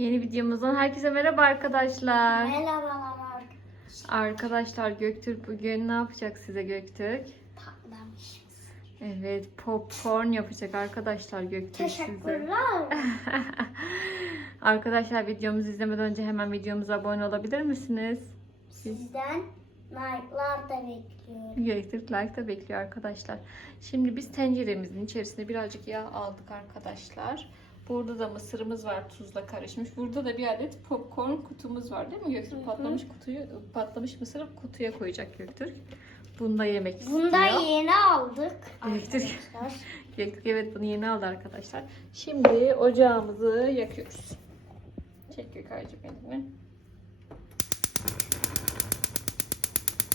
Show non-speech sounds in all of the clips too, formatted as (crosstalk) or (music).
Yeni videomuzdan herkese merhaba arkadaşlar. Merhabalar Arkadaşlar Göktürk bugün ne yapacak size Göktürk? patlamış. Evet popcorn yapacak arkadaşlar Göktürk size. Teşekkürler. (laughs) Arkadaşlar videomuzu izlemeden önce hemen videomuza abone olabilir misiniz? Sizden like'lar da bekliyorum. Göktürk like da bekliyor arkadaşlar. Şimdi biz tenceremizin içerisine birazcık yağ aldık arkadaşlar. Burada da mısırımız var tuzla karışmış. Burada da bir adet popcorn kutumuz var değil mi Göktürk? Patlamış kutuyu patlamış mısırı kutuya koyacak Göktürk. Bunda yemek istiyor. Bunu da yeni aldık. Elektrik. Arkadaşlar. (laughs) Göktürk evet bunu yeni aldı arkadaşlar. Şimdi ocağımızı yakıyoruz. Çek Gökaycığım elini.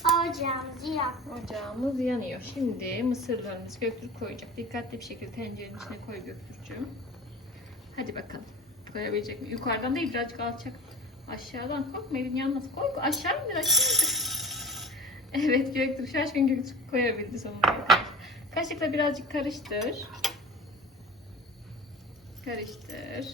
Ocağımızı yak. Ocağımız yanıyor. Şimdi mısırlarımızı Göktürk koyacak. Dikkatli bir şekilde tencerenin içine koy Göktürk'cüğüm. Hadi bakalım. Koyabilecek mi? Yukarıdan değil birazcık alçak. Aşağıdan korkma elin yanmaz. Koy aşağı indir aşağı. (laughs) Evet Göktürk şaşkın Göktürk koyabildi sonunda. Kaşıkla birazcık karıştır. Karıştır.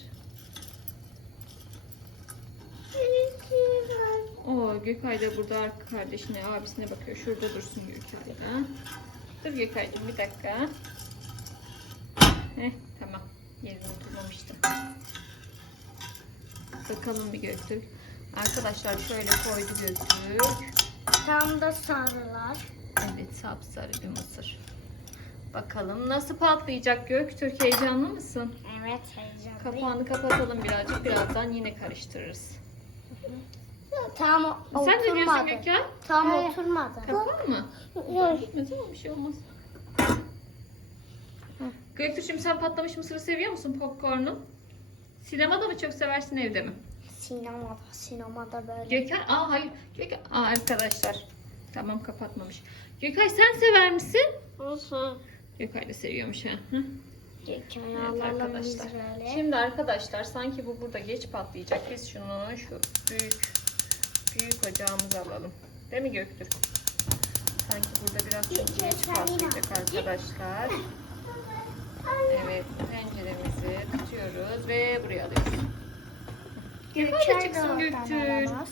O Gökay da burada arka kardeşine, abisine bakıyor. Şurada dursun Gökay da. Dur Gökay'cığım bir dakika. Heh. Yerine oturmamıştım. Bakalım bir Göktürk. Arkadaşlar şöyle koydu Göktürk. Tam da sarılar. Evet sapsarı bir mısır. Bakalım nasıl patlayacak Göktürk? Heyecanlı mısın? Evet heyecanlıyım. Kapağını kapatalım birazcık. Birazdan yine karıştırırız. Tam Sen ne diyorsun oturmadı. Gökay? Tam oturmadı. Kapağı mı? Yok. Ama bir şey olmaz. Göktürk şimdi sen patlamış mısırı seviyor musun popcornu? Sinemada mı çok seversin evde mi? Sinemada, sinemada böyle. Gökay, aa hayır. Gökay, aa arkadaşlar. Tamam kapatmamış. Gökay sen sever misin? Hı. Gökay da seviyormuş ha. Hı? Geçen Evet arkadaşlar. Şimdi arkadaşlar sanki bu burada geç patlayacak. Biz şunu şu büyük büyük ocağımıza alalım. Değil mi Göktürk? Sanki burada biraz çok Geç, patlayacak arkadaşlar. Evet tenceremizi tutuyoruz ve buraya alıyoruz. De çıksın alamaz.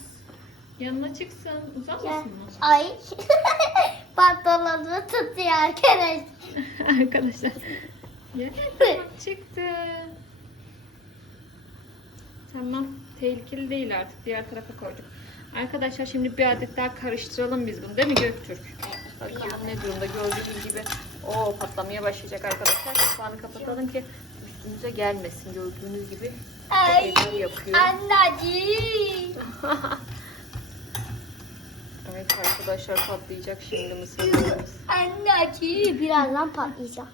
Yanına çıksın. Gel. Uzamasın mı? Ay (laughs) pantolonumu tutuyor arkadaş. (laughs) arkadaşlar. Ya, tamam çıktı. Tamam. Tehlikeli değil artık. Diğer tarafa koyduk. Arkadaşlar şimdi bir adet daha karıştıralım biz bunu. Değil mi Göktürk? Bakayım ne durumda gördüğünüz gibi. o patlamaya başlayacak arkadaşlar. Kapağını kapatalım ki üstümüze gelmesin. Gördüğünüz gibi Ay yapıyor. anneciğim. Evet arkadaşlar patlayacak şimdi mısırlarımız. Anneciğim. Birazdan patlayacak.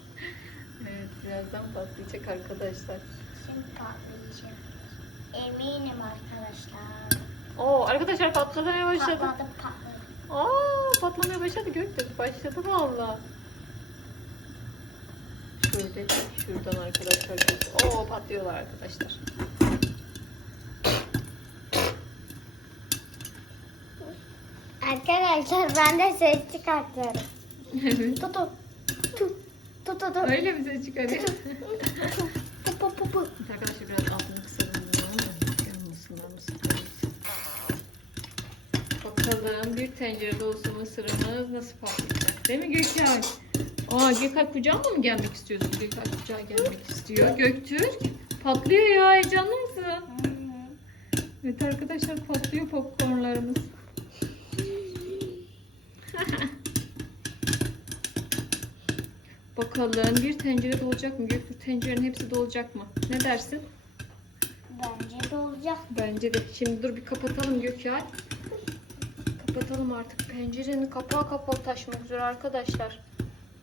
Evet birazdan patlayacak arkadaşlar. Şimdi patlayacak. Eminim arkadaşlar. Oo arkadaşlar patlamaya başladı. Patladı patladı. Aa patlamaya başladı Göktürk. Başladı valla. Şöyle şuradan arkadaşlar. Oo patlıyorlar arkadaşlar. Arkadaşlar ben de ses çıkartıyorum. Evet. Tutu. Tut. Tut tut tut. Öyle mi ses çıkarıyor? Arkadaşlar biraz altını Bakalım bir tencere dolusu mısırımız nasıl patlayacak? Değil mi Gökay? Aa Gökay kucağıma mı gelmek istiyorsun? Gökay kucağa gelmek istiyor. Göktürk patlıyor ya heyecanlı mısın? Evet arkadaşlar patlıyor popcornlarımız. Bakalım bir tencere dolacak mı? Göktürk tencerenin hepsi dolacak mı? Ne dersin? Bence de olacak. Bence de. Şimdi dur bir kapatalım Gökay. Kapatalım artık. Pencerenin kapağı kapalı taşmak üzere arkadaşlar.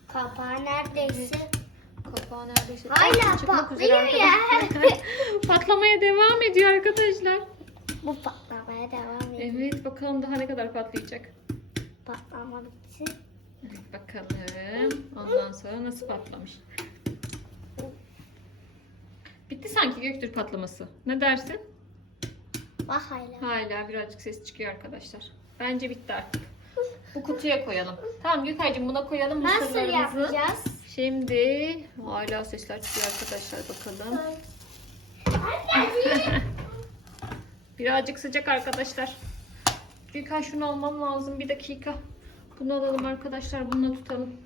Kapağı neredeyse. Kapağı neredeyse Hala çıkmak üzere patlıyor ya. arkadaşlar. (laughs) Patlamaya devam ediyor arkadaşlar. Bu patlamaya devam ediyor. Evet bakalım daha ne kadar patlayacak. Patlama. Evet, bakalım. Ondan sonra nasıl patlamış. Bitti sanki Göktürk patlaması. Ne dersin? Bak hala. Hala birazcık ses çıkıyor arkadaşlar. Bence bitti artık. Bu kutuya koyalım. Tamam Gökay'cığım buna koyalım Nasıl mısırlarımızı. yapacağız? Şimdi hala sesler çıkıyor arkadaşlar bakalım. (laughs) Birazcık sıcak arkadaşlar. Birkaç şunu almam lazım. Bir dakika. Bunu alalım arkadaşlar. Bununla tutalım.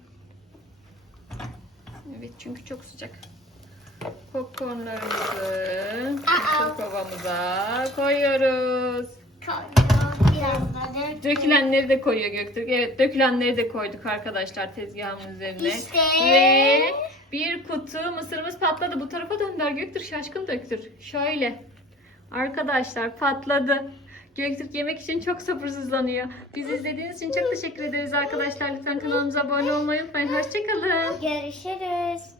Evet çünkü çok sıcak. Popcornlarımızı Aa. kovamıza koyuyoruz. Biraz da Dökülenleri de koyuyor Göktürk. Evet dökülenleri de koyduk arkadaşlar tezgahın üzerine. İşte. Ve bir kutu mısırımız patladı. Bu tarafa döndür Göktürk. Şaşkın Göktürk. Şöyle. Arkadaşlar patladı. Göktürk yemek için çok sabırsızlanıyor. Bizi izlediğiniz için çok teşekkür ederiz arkadaşlar. Lütfen kanalımıza abone olmayı unutmayın. Hoşçakalın. Görüşürüz.